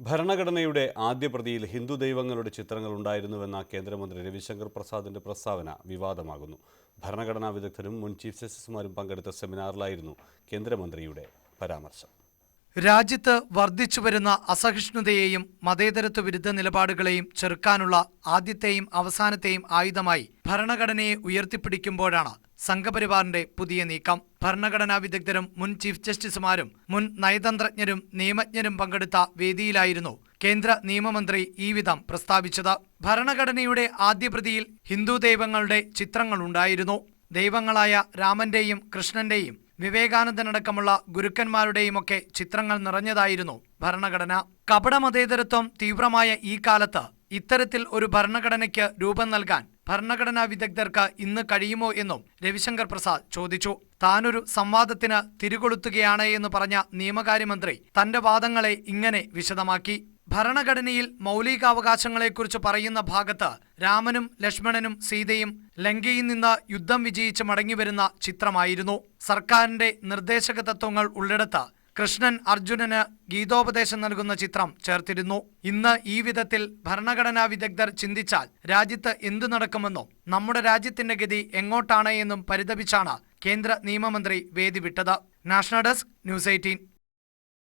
ഭരണഘടനയുടെ ആദ്യ പ്രതിയിൽ ഹിന്ദു ദൈവങ്ങളുടെ ചിത്രങ്ങൾ ഉണ്ടായിരുന്നുവെന്ന കേന്ദ്രമന്ത്രി രവിശങ്കർ പ്രസാദിന്റെ പ്രസ്താവന വിവാദമാകുന്നു. ഭരണഘടനാ വിദഗ്ധരും മുൻ ചീഫ് ജസ്റ്റിസുമാരും പങ്കെടുത്ത സെമിനാറിലായിരുന്നു കേന്ദ്രമന്ത്രിയുടെ പരാമർശം. രാജ്യത്ത് വർദ്ധിച്ചുവരുന്ന അസഹിഷ്ണുതയെയും മതേതരത്വ വിരുദ്ധ നിലപാടുകളെയും ചെറുക്കാനുള്ള ആദ്യത്തെയും അവസാനത്തെയും ആയുധമായി ഭരണഘടനയെ ഉയർത്തിപ്പിടിക്കുമ്പോഴാണ് സംഘപരിവാറിന്റെ പുതിയ നീക്കം. ഭരണഘടനാ വിദഗ്ധരും മുൻ ചീഫ് ജസ്റ്റിസുമാരും മുൻ നയതന്ത്രജ്ഞരും നിയമജ്ഞരും പങ്കെടുത്ത വേദിയിലായിരുന്നു കേന്ദ്ര നിയമമന്ത്രി ഈ വിധം പ്രസ്താവിച്ചത്. ഭരണഘടനയുടെ ആദ്യ പ്രതിയിൽ ഹിന്ദു ദൈവങ്ങളുടെ ചിത്രങ്ങളുണ്ടായിരുന്നു. ദൈവങ്ങളായ രാമന്റെയും കൃഷ്ണന്റെയും വിവേകാനന്ദനടക്കമുള്ള ഗുരുക്കന്മാരുടെയുമൊക്കെ ചിത്രങ്ങൾ നിറഞ്ഞതായിരുന്നു ഭരണഘടന. കപടമതേതരത്വം തീവ്രമായ ഈ കാലത്ത് ഇത്തരത്തിൽ ഒരു ഭരണഘടനയ്ക്ക് രൂപം നൽകാൻ ഭരണഘടനാ വിദഗ്ധർക്ക് ഇന്ന് കഴിയുമോ എന്നും രവിശങ്കർ പ്രസാദ് ചോദിച്ചു. താനൊരു സംവാദത്തിന് തിരികൊളുത്തുകയാണ് എന്ന് പറഞ്ഞ നിയമകാര്യമന്ത്രി തന്റെ വാദങ്ങളെ ഇങ്ങനെ വിശദമാക്കി. ഭരണഘടനയിൽ മൗലികാവകാശങ്ങളെക്കുറിച്ച് പറയുന്ന ഭാഗത്ത് രാമനും ലക്ഷ്മണനും സീതയും ലങ്കയിൽ നിന്ന് യുദ്ധം വിജയിച്ച് മടങ്ങിവരുന്ന ചിത്രമായിരുന്നു. സർക്കാരിന്റെ നിർദ്ദേശക തത്വങ്ങൾ ഉള്ളിടത്ത് കൃഷ്ണൻ അർജുനന് ഗീതോപദേശം നൽകുന്ന ചിത്രം ചേർത്തിരുന്നു. ഇന്ന് ഈ വിധത്തിൽ ഭരണഘടനാ വിദഗ്ധർ ചിന്തിച്ചാൽ രാജ്യത്ത് എന്തു നടക്കുമെന്നും നമ്മുടെ രാജ്യത്തിന്റെ ഗതി എങ്ങോട്ടാണ് എന്നും പരിതപിച്ചാണ് കേന്ദ്ര നിയമമന്ത്രി വേദി വിട്ടത്. National desk, news 18.